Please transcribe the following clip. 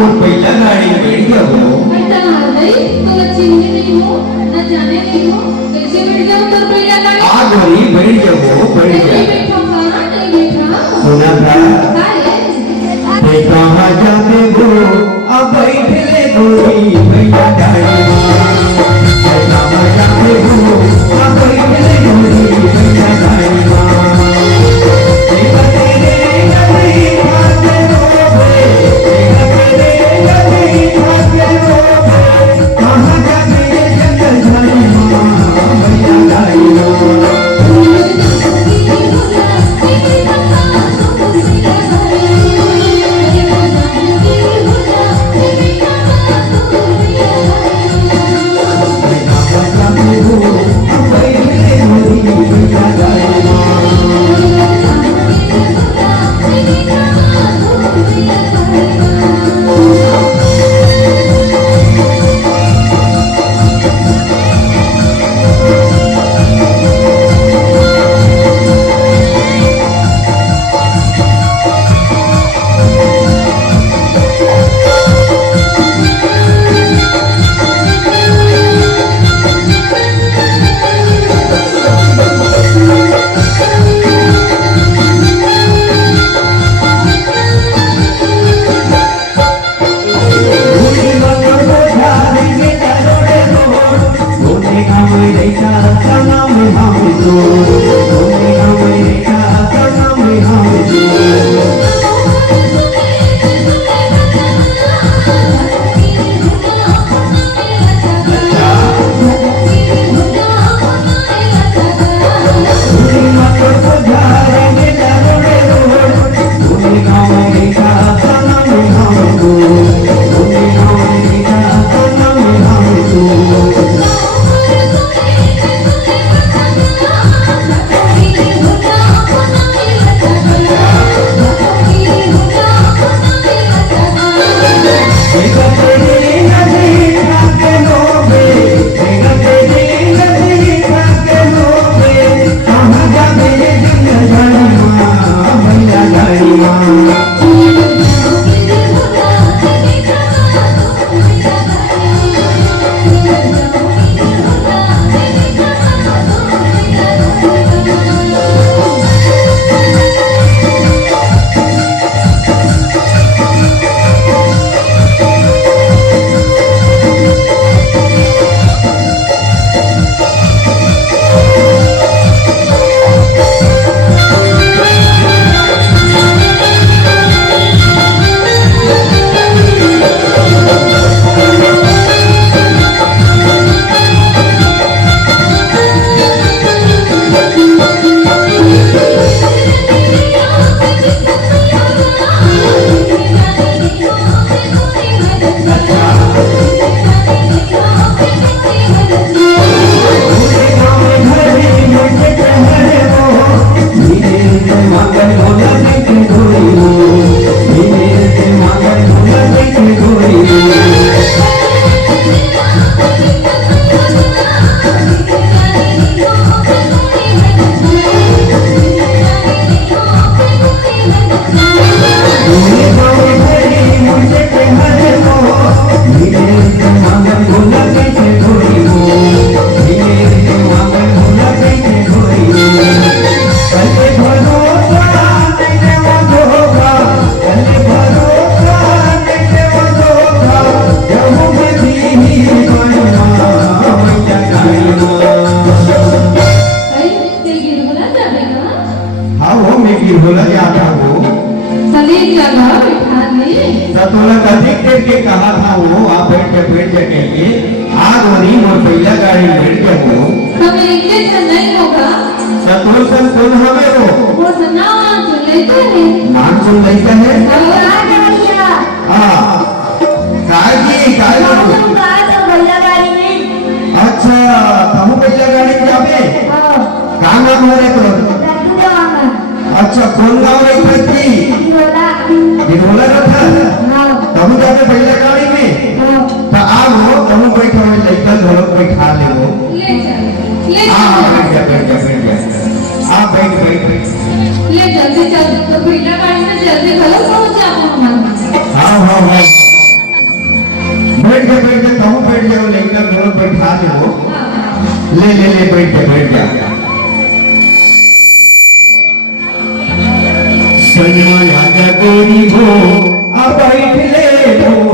मोर पहला गाड़ी बैठ गया हो। बेटा नहीं तो चिन्ह नहीं हो न जाने नहीं हो कैसे बैठ गया तो पहला गाड़ी आ गोरी बैठ गया हो बैठ गया। नहीं बैठा नहीं बैठा सुना था ते कहाँ जाते हो अब बैठ ले गोरी पहला गाड़ी ते कहाँ जाते हो अब बैठ ले गोरी पहला गाड़ी बोला जाता हो सभी जगह बिठा ले सतोला अधिक देर के कहा था वो आप बैठ के कहिए आग वरी मोर पहला गाड़ी बैठ के हो हम एक से नहीं होगा सतोल सन कौन हवे वो सना चले तो है नाम सुन लइका है और आज भैया हां काय तुम गाय तो भैया गाड़ी में अच्छा हम पहला गाड़ी में जाबे हां कहां नाम है तो अच्छा कौन गाँव रही थी बिरहोला रखा तब जाके पहले गाड़ी में तो आप हो तुम बैठो लड़का घरों बैठा ले वो बैठ जा आप बैठ ये जल्दी जल्दी तो पहला गाड़ी में जल्दी घरों पहुंच जाओ हम हाँ बैठ जा, तुम बैठ जाओ, लेकिन दोनों बैठा दो। ले ले ले, बैठ जा बैठ जा। सनमाया गोरी हो, अब बैठ ले हो।